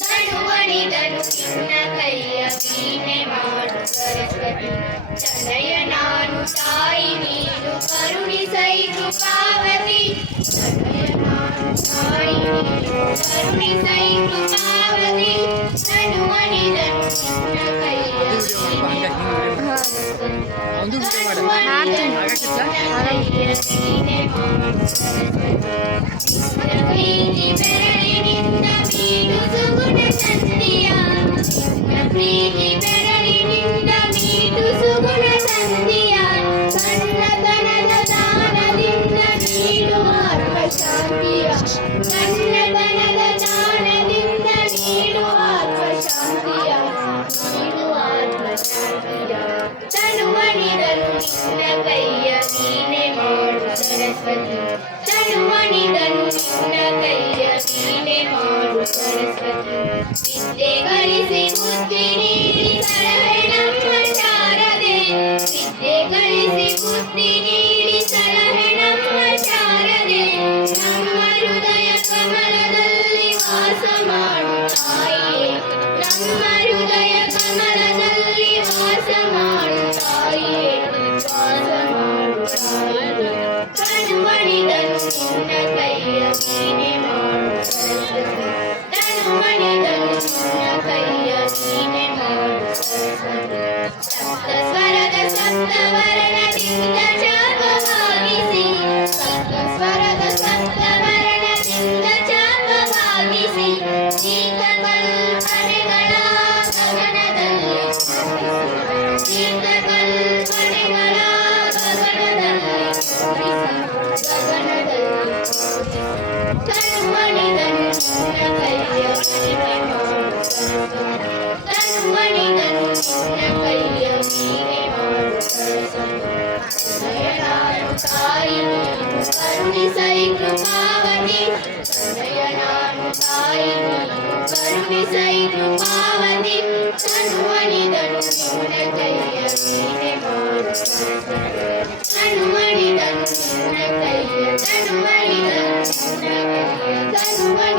ತನುವಣಿದನು ನಿನ್ನ ಕೈಯ ವೀಣೆ ಮಾಡು ಸರಸ್ವತಿ ತನಯ ನಾನು ತಾಯಿ ನೀನು ಕರುಣಿಸೈ ಕೃಪಾವತಿ ತನಯ ನಾನು ತಾಯಿ ನೀನು ಕರುಣಿಸೈ ಕೃಪಾವತಿ ತನುವಣಿದನು ನಿನ್ನ ಕೈಯ ವೀಣೆ ಮಾಡು ವೀಣೆ ಮಾಡು ಸರಸ್ವತಿ ಬೆರಳಿನಿಂದ ಮೀನು ಸುಗುಣ ಸಂಧಿಯ ಪ್ರೀತಿ ಬೆರಳಿನಿಂದ ಮೀನು ಸುಗುಣ ಸಂಧಿಯ ಸಣ್ಣತನದ ದಾನದಿಂದ ನೀಡುವ ಆತ್ಮಶಾಂತಿಯ ಸಣ್ಣತನದ ದಾನದಿಂದ ನೀಡುವ ಆತ್ಮಶಾಂತಿಯ ನೀಡುವ ಆತ್ಮಶಾಂತಿಯ ತನುವಣಿದನು ನಿನ್ನ ಕೈಯ ವೀಣೆ ಮಾಡು ಸರಸ್ವತಿ ತನುವಣಿದನು ನಿನ್ನ ಕೈಯ ವೀಣೆ ಮಾಡು ಸರಸ್ವತಿ ವಿದ್ಯೆ ಗಳಿಸಿ ಬುದ್ಧಿ ನೀಡಿ ಸಲಹೆ ನಮ್ಮ ಶಾರದೆ ವಿದ್ಯೆ ಗಳಿಸಿ ಬುದ್ಧಿ ನೀಡಿ ಸಲಹೆ ನಮ್ಮ ಶಾರದೆ ನಮ್ಮ ಹೃದಯ ಕಮಲದಲ್ಲಿ ವಾಸ ಮಾಡು ತಾಯಿಯೇ ನಮ್ಮ ಹೃದಯ ಕಮಲದಲ್ಲಿ ವಾಸ ಮಾಡು ತಾಯಿಯೇ ವಾಸ ಮಾಡು ತಾಯಿಯೇ ತನುವಣಿದನು ನಿನ್ನ ಕೈಯ ವೀಣೆ ಮಾಡು ಸರಸ್ವತಿ ತನುವಣಿದನು ನಿನ್ನ ಕೈಯ ವೀಣೆ ಮಾಡು ಸರಸ್ವತಿ ಸಪ್ತ ಸ್ವರದ ಸಪ್ತವರ್ಣದಿಂದ ಜಾಪವಾಗಿಸಿ ಸಪ್ತ ಸ್ವರದ ಸಪ್ತವರ್ಣದಿಂದ ಜಾಪವಾಗಿಸಿ ಗೀತ ಕಲ್ಪನೆಗಳ ಗಗನದಲ್ಲಿ ಗೀತ ಕಲ್ಪನೆಗಳ ಗಗನದಲ್ಲಿ ತನುವಣಿದನು ನಿನ್ನ ಕೈಯ ವೀಣೆ ಮಾಡು ಸರಸ್ವತಿ ತನುವಣಿದನು ನಿನ್ನ ಕೈಯ ವೀಣೆ ಮಾಡು ಸರಸ್ವತಿ ತನಯ ನಾನು ತಾಯಿ ನೀನು ಕರುಣಿಸೈ ಕೃಪಾವತಿ ತನಯ ನಾನು ತಾಯಿ ನೀನು ಕರುಣಿಸೈ ಕೃಪಾವತಿ ತನುವಣಿದನು ನಿನ್ನ ಕೈಯ ವೀಣೆ ಮಾಡು ಸರಸ್ವತಿ ತನುವಣಿದನು ನಿನ್ನ ಕೈಯ ತನುವಣಿದನು ನಿನ್ನ ಕೈಯ ತನುವಣಿದನು